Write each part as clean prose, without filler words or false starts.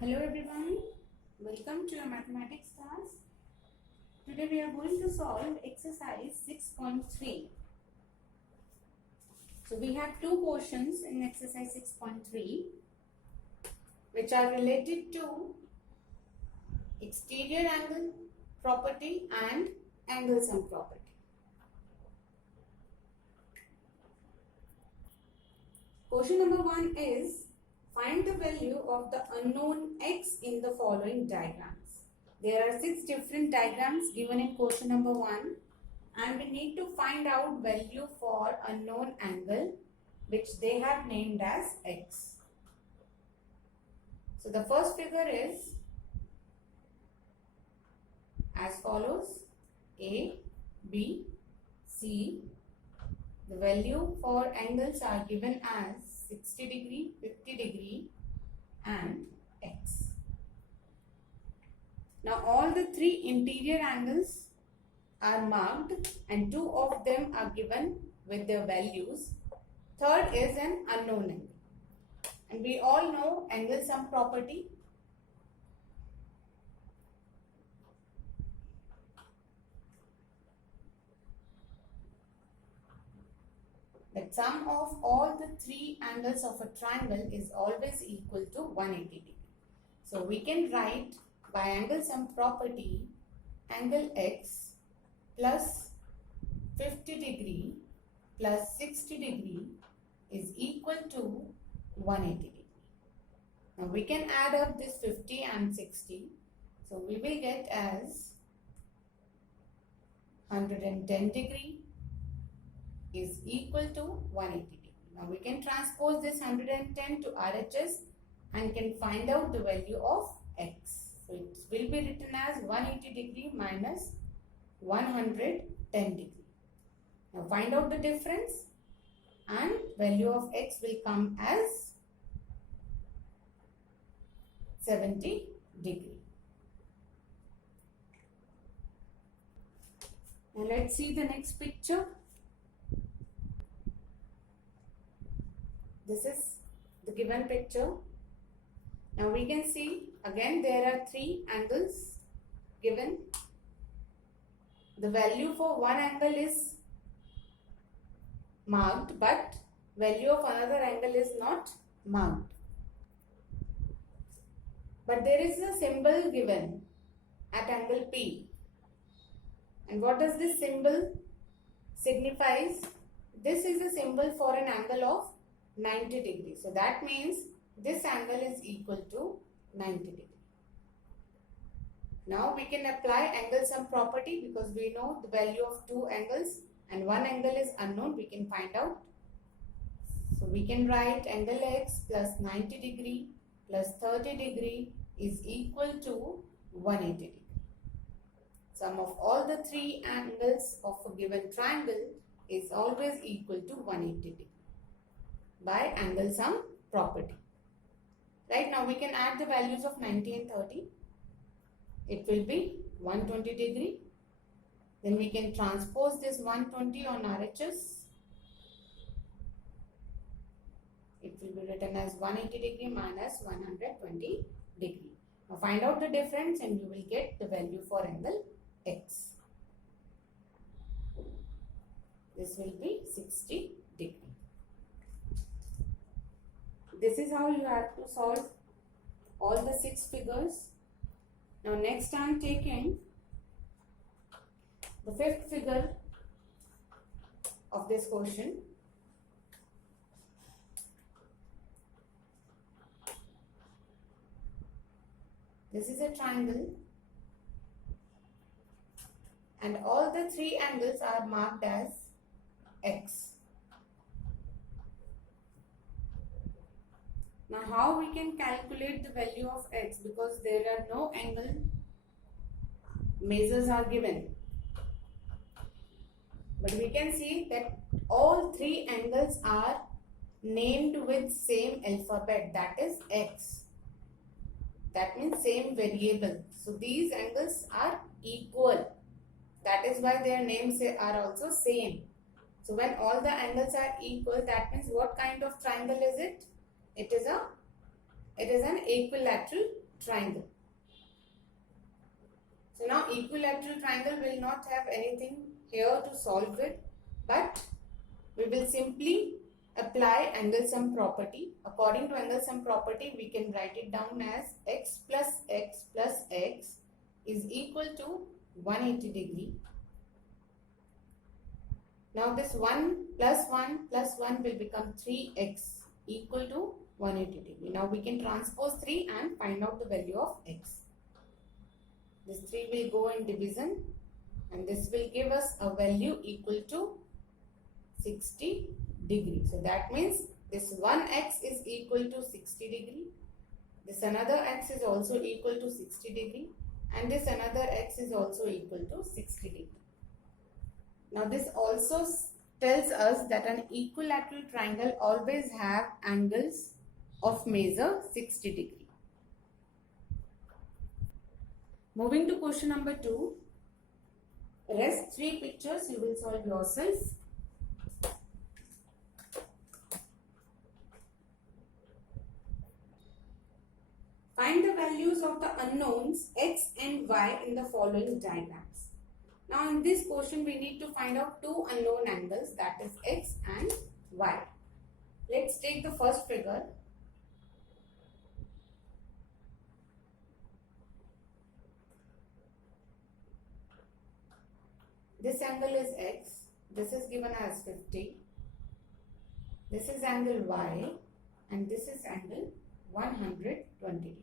Hello everyone, welcome to your mathematics class. Today we are going to solve exercise 6.3. So we have two portions in exercise 6.3 which are related to exterior angle property and angle sum property. Question number 1 is find the value of the unknown x in the following diagrams. There are 6 different diagrams given in question number 1 and we need to find out value for unknown angle which they have named as x. So the first figure is as follows: A, B, C. The value for angles are given as 60 degree, 50 degree and x. Now all the 3 interior angles are marked and 2 of them are given with their values. Third is an unknown angle. And we all know angle sum property. That sum of all the 3 angles of a triangle is always equal to 180 degree. So we can write by angle sum property angle x plus 50 degree plus 60 degree is equal to 180 degree. Now we can add up this 50 and 60. So we will get as 110 degree is equal to 180 degree. Now we can transpose this 110 to RHS and can find out the value of x. So it will be written as 180 degree minus 110 degree. Now find out the difference and value of x will come as 70 degree. Now let's see the next picture. This is the given picture. Now we can see again there are 3 angles given. The value for one angle is marked but value of another angle is not marked. But there is a symbol given at angle P. And what does this symbol signifies? This is a symbol for an angle of 90 degree. So that means this angle is equal to 90 degree. Now we can apply angle sum property because we know the value of 2 angles and one angle is unknown. We can find out. So we can write angle x plus 90 degree plus 30 degree is equal to 180 degree. Sum of all the 3 angles of a given triangle is always equal to 180 degree by angle sum property. Right, now we can add the values of 90 and 30. It will be 120 degree. Then we can transpose this 120 on RHS. It will be written as 180 degree minus 120 degree. Now find out the difference and you will get the value for angle x. This will be 60 degree. This is how you have to solve all the 6 figures. Now next I am taking the 5th figure of this question. This is a triangle and all the 3 angles are marked as x. Now how we can calculate the value of x, because there are no angle measures are given. But we can see that all 3 angles are named with same alphabet, that is x. That means same variable. So these angles are equal. That is why their names are also same. So when all the angles are equal, that means what kind of triangle is it? It is an equilateral triangle. So now equilateral triangle will not have anything here to solve with, but we will simply apply angle sum property. According to angle sum property, we can write it down as x plus x is equal to 180 degree. Now this 1 plus 1 plus 1 will become 3x equal to 180 degree. Now we can transpose 3 and find out the value of x. This 3 will go in division and this will give us a value equal to 60 degree. So that means this 1x is equal to 60 degree. This another x is also equal to 60 degree. And this another x is also equal to 60 degree. Now this also tells us that an equilateral triangle always have angles of measure 60 degree. Moving to question number 2. Rest 3 pictures you will solve yourself. Find the values of the unknowns x and y in the following diagrams. Now in this question we need to find out two unknown angles, that is x and y. Let's take the first figure. This angle is x, this is given as 50. This is angle y and this is angle 120 degree.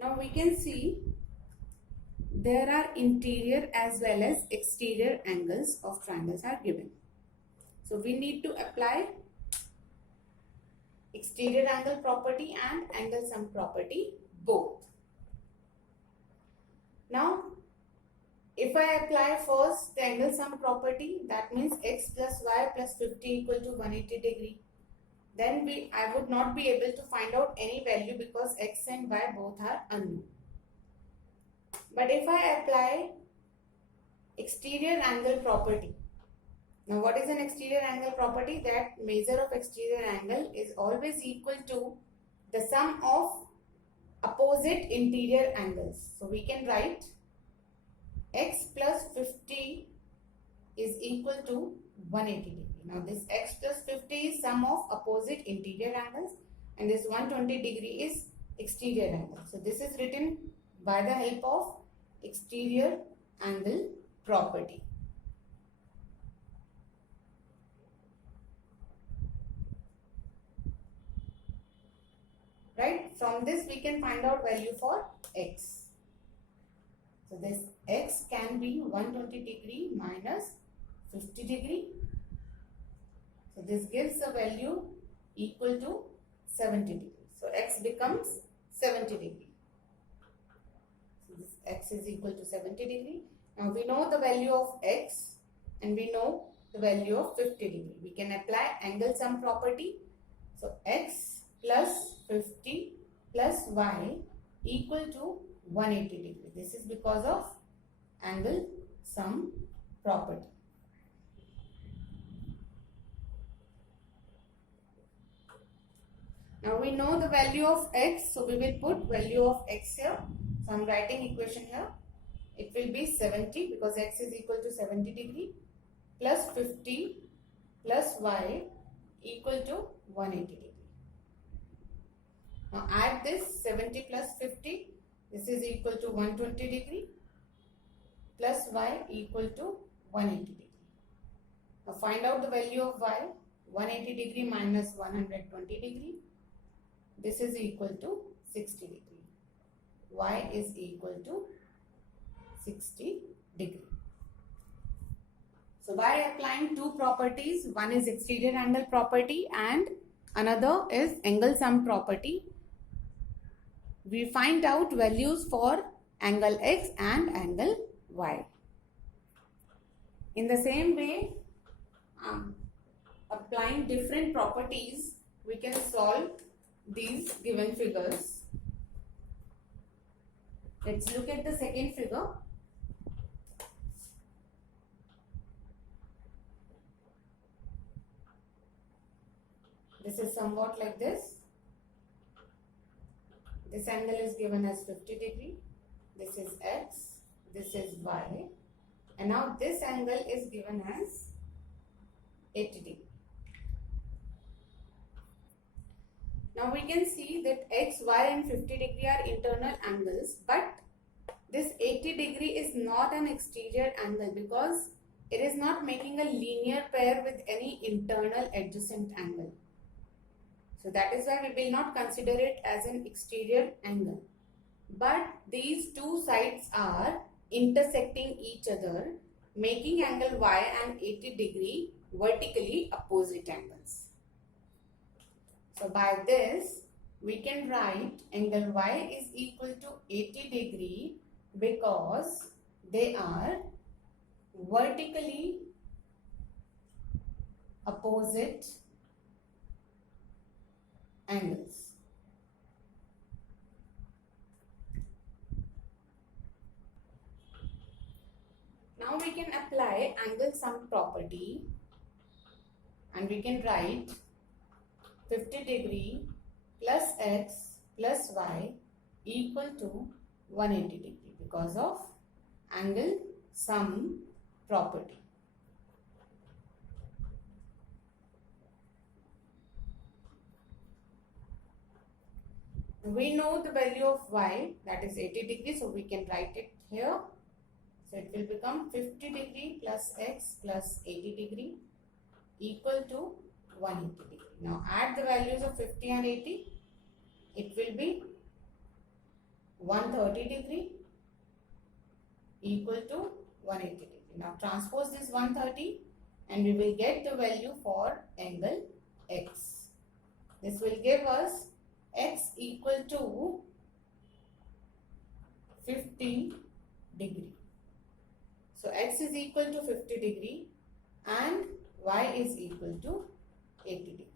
Now we can see there are interior as well as exterior angles of triangles are given. So we need to apply exterior angle property and angle sum property both. Now if I apply first the angle sum property, that means x plus y plus 50 equal to 180 degree. Then I would not be able to find out any value because x and y both are unknown. But if I apply exterior angle property, now what is an exterior angle property? That measure of exterior angle is always equal to the sum of opposite interior angles. So we can write x plus 50 is equal to 180 degree. Now this x plus 50 is sum of opposite interior angles and this 120 degree is exterior angle. So this is written by the help of exterior angle property. Right? From this we can find out value for x. So this x can be 120 degree minus 50 degree. So this gives a value equal to 70 degree. So x becomes 70 degree. So this x is equal to 70 degree. Now we know the value of x and we know the value of 50 degree. We can apply angle sum property. So x plus 50 plus y equal to 180 degree. This is because of angle sum property. Now we know the value of x, so we will put value of x here. So I am writing equation here. It will be 70 because x is equal to 70 degree plus 50 plus y equal to 180 degree. Now add this 70 plus 50. This is equal to 120 degree plus y equal to 180 degree. Now find out the value of y. 180 degree minus 120 degree. This is equal to 60 degree. Y is equal to 60 degree. So by applying two properties, one is exterior angle property and another is angle sum property, we find out values for angle x and angle y. In the same way, applying different properties, we can solve these given figures. Let's look at the second figure. This is somewhat like this. This angle is given as 50 degree. This is x, this is y. And now this angle is given as 80 degree. Now we can see that x, y and 50 degree are internal angles, but this 80 degree is not an exterior angle because it is not making a linear pair with any internal adjacent angle. So that is why we will not consider it as an exterior angle. But these two sides are intersecting each other, making angle y and 80 degree vertically opposite angles. So by this, we can write angle y is equal to 80 degree because they are vertically opposite angles. Now we can apply angle sum property and we can write 50 degree plus x plus y equal to 180 degree because of angle sum property. We know the value of y, that is 80 degree, so we can write it here. So it will become 50 degree plus x plus 80 degree equal to 180 degree. Now add the values of 50 and 80. It will be 130 degree equal to 180 degree. Now transpose this 130 and we will get the value for angle x. This will give us x equal to 50 degree. So x is equal to 50 degree and y is equal to 80 degree.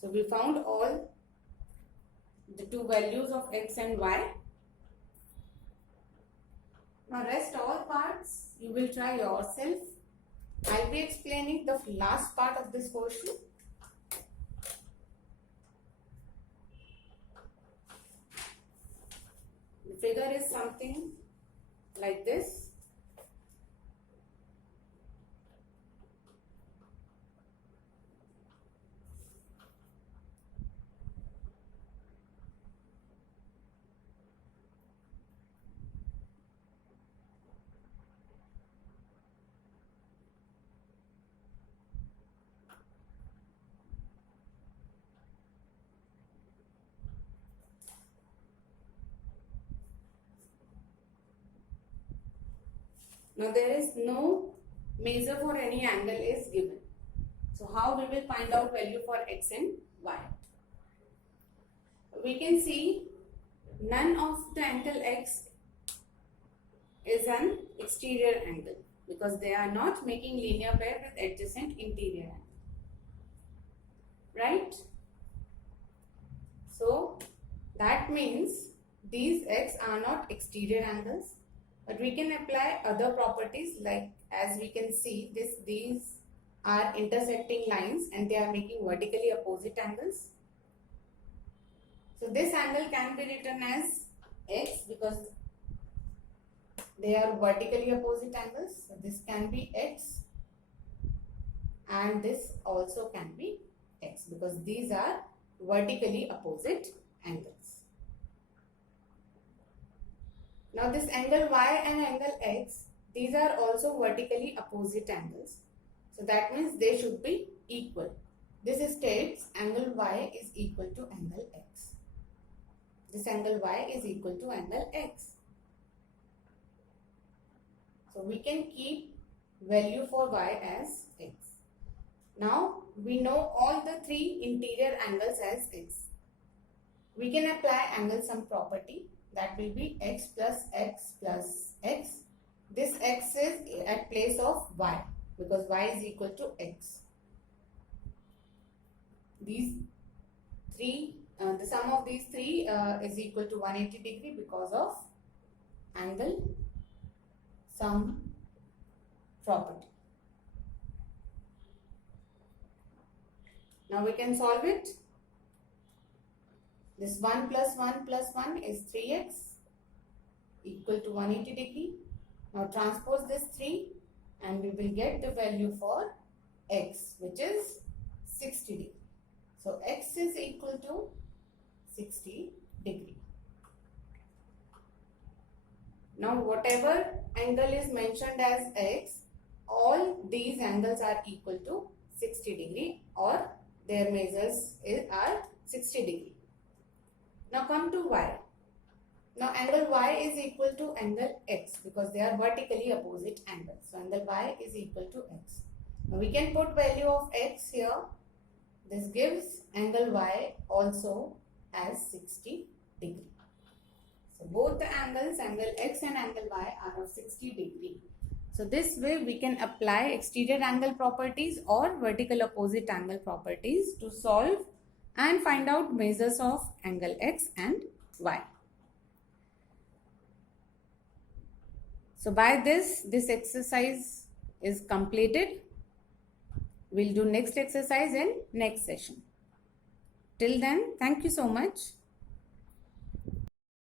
So we found all the two values of x and y. Now rest all parts you will try yourself. I'll be explaining the last part of this portion. The figure is something like this. Now there is no measure for any angle is given. So how we will find out value for x and y? We can see none of the angle x is an exterior angle because they are not making linear pair with adjacent interior angle. Right? So that means these x are not exterior angles. But we can apply other properties like as we can see these are intersecting lines and they are making vertically opposite angles. So this angle can be written as x because they are vertically opposite angles. So this can be x and this also can be x because these are vertically opposite angles. Now this angle y and angle x, these are also vertically opposite angles. So that means they should be equal. This states angle y is equal to angle x. This angle y is equal to angle x. So we can keep value for y as x. Now we know all the three interior angles as x. We can apply angle sum property. That will be x plus x plus x. This x is at place of y because y is equal to x. These three, the sum of these three is equal to 180 degree because of angle sum property. Now we can solve it. This 1 plus 1 plus 1 is 3x equal to 180 degree. Now transpose this 3 and we will get the value for x, which is 60 degree. So x is equal to 60 degree. Now whatever angle is mentioned as x, all these angles are equal to 60 degree, or their measures are 60 degree. Now come to y. Now angle y is equal to angle x because they are vertically opposite angles. So angle y is equal to x. Now we can put value of x here. This gives angle y also as 60 degree. So both the angles, angle x and angle y, are of 60 degree. So this way we can apply exterior angle properties or vertical opposite angle properties to solve and find out measures of angle x and y. So by this exercise is completed. We'll do next exercise in next session. Till then, thank you so much.